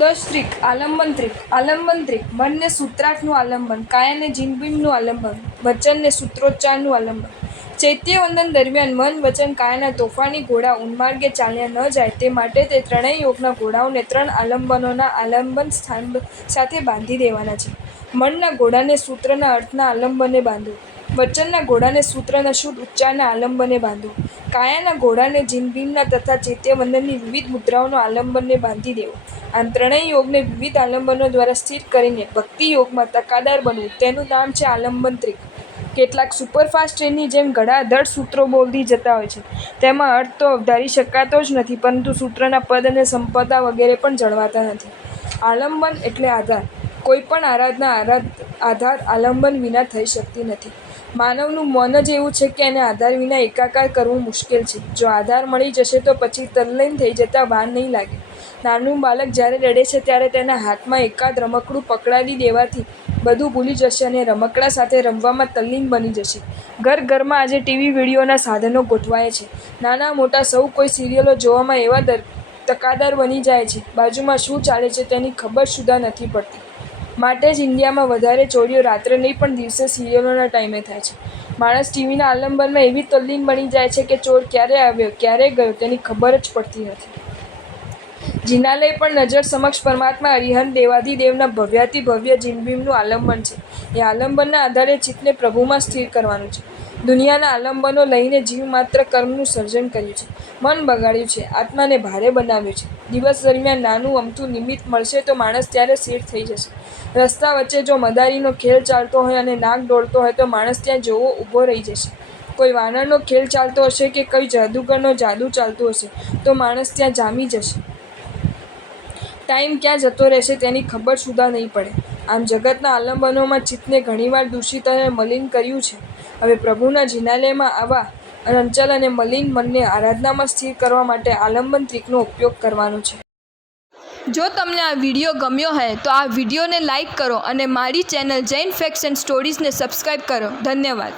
દશત્રિક આલંબન ત્રિક મનને સૂત્રાર્થનું આલંબન, કાયાને જીનબિંબનું આલંબન, વચનને સૂત્રોચ્ચારનું આલંબન. ચૈત્યવંદન દરમિયાન મન, વચન, કાયાના તોફાની ઘોડા ઉન્માર્ગે ચાલ્યા ન જાય તે માટે તે ત્રણેય યોગના ઘોડાઓને 3 આલંબનોના આલંબન સ્તંભ સાથે બાંધી દેવાના છે. મનના ઘોડાને સૂત્રના અર્થના આલંબને બાંધો. વચનના ઘોડાને સૂત્રના શુદ્ધ ઉચ્ચારના આલંબને બાંધો. કાયાના ઘોડાને જીનબિંબના તથા ચૈત્યવંદનની વિવિધ મુદ્રાઓના આલંબને બાંધી દેવો. આમ ત્રણેય યોગને વિવિધ આલંબનો દ્વારા સ્થિર કરીને ભક્તિ યોગમાં તકાદાર બનવું, તેનું નામ છે આલંબન ત્રિક. કેટલાક સુપરફાસ્ટ ટ્રેનની જેમ ધડાધડ સૂત્રો બોલી જતા હોય છે. તેમાં અર્થ તો અવધારી શકાતો જ નથી, પરંતુ સૂત્રના પદ અને સંપદા વગેરે પણ જળવાતા નથી. આલંબન એટલે આધાર. કોઈ પણ આરાધના આધાર આલંબન વિના થઈ શકતી નથી. માનવનું મન જ એવું છે કે એને આધાર વિના એકાકાર કરવું મુશ્કેલ છે. જો આધાર મળી જશે તો પછી તલ્લીન થઈ જતા વાર નહીં લાગે. નાનું બાળક જ્યારે રડે છે ત્યારે તેના હાથમાં એકાદ રમકડું પકડાવી દેવાથી બધું ભૂલી જશે અને રમકડા સાથે રમવામાં તલ્લીન બની જશે. ઘરમાં આજે ટીવી વિડીયોના સાધનો ગોઠવાય છે. નાના મોટા સૌ કોઈ સિરિયલો જોવામાં એવા તકાદાર બની જાય છે, બાજુમાં શું ચાલે છે તેની ખબર સુદ્ધા નથી પડતી. માટે જ ઇન્ડિયામાં વધારે ચોરીઓ રાત્રે નહીં પણ દિવસે સિરિયલોના ટાઈમે થાય છે. માણસ ટીવીના આલંબનમાં એવી તલ્લીન બની જાય છે કે ચોર ક્યારે આવ્યો ક્યારે ગયો તેની ખબર જ પડતી નથી. જિનાલય પણ નજર સમક્ષ પરમાત્મા અરિહંત દેવાધિદેવના ભવ્યાતિ ભવ્ય જીનબિંબનું આલંબન છે. એ આલંબનના આધારે ચિત્તને પ્રભુમાં સ્થિર કરવાનું છે. દુનિયાના આલંબનો લઈને જીવ માત્ર કર્મનું સર્જન કર્યું છે, મન બગાડ્યું છે, આત્માને ભારે બનાવ્યો છે. દિવસ દરમિયાન નાનું અમથું નિમિત્ત મળશે તો માણસ ત્યારે સ્થિર થઈ જશે. રસ્તા વચ્ચે જો મદારીનો ખેલ ચાલતો હોય અને નાગ દોડતો હોય તો માણસ ત્યાં જોવો ઊભો રહી જશે. કોઈ વાનરનો ખેલ ચાલતો હશે કે કોઈ જાદુગરનો જાદુ ચાલતું હશે તો માણસ ત્યાં જામી જશે. ટાઈમ ક્યાં જતો રહેશે તેની ખબર સુદ્ધા નહીં પડે. આમ જગતના આલંબનોમાં ચિત્તને ઘણીવાર દૂષિત અને મલિન કર્યું છે. હવે પ્રભુના જિનાલયમાં આવા ચંચલ અને મલિન મનને આરાધનામાં સ્થિર કરવા માટે આલંબન ત્રિકનો ઉપયોગ કરવાનો છે. જો તમને આ વિડીયો ગમ્યો હોય તો આ વિડીયોને લાઈક કરો અને મારી ચેનલ જૈન ફેક્ટ્સ એન્ડ સ્ટોરીઝને સબસ્ક્રાઈબ કરો. ધન્યવાદ.